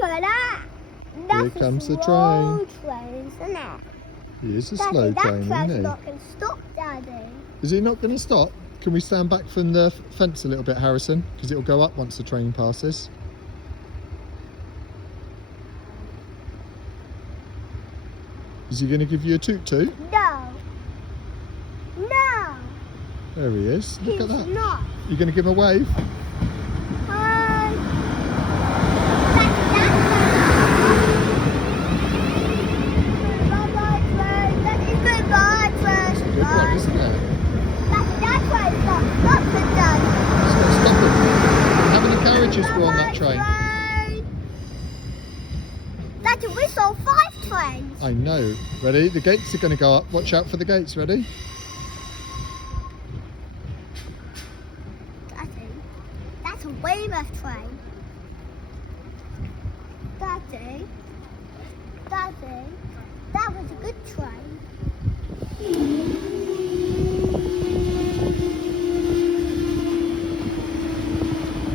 Look at that. Here comes the train, isn't it? It is a Daddy, slow that train, train's isn't it? not going to stop, Daddy. Is it not going to stop? Can we stand back from the fence a little bit, Harrison? Because it'll go up once the train passes. Is he going to give you a toot-toot? No. No. There he is. Look He's at that. not. You going to give him a wave? Good one, isn't it? It's not stopping. How many carriages were on that train? Daddy, we saw 5 trains. I know. Ready? The gates are going to go up. Watch out for the gates. Ready? Daddy, that's a Weymouth train. Daddy, that was a good train.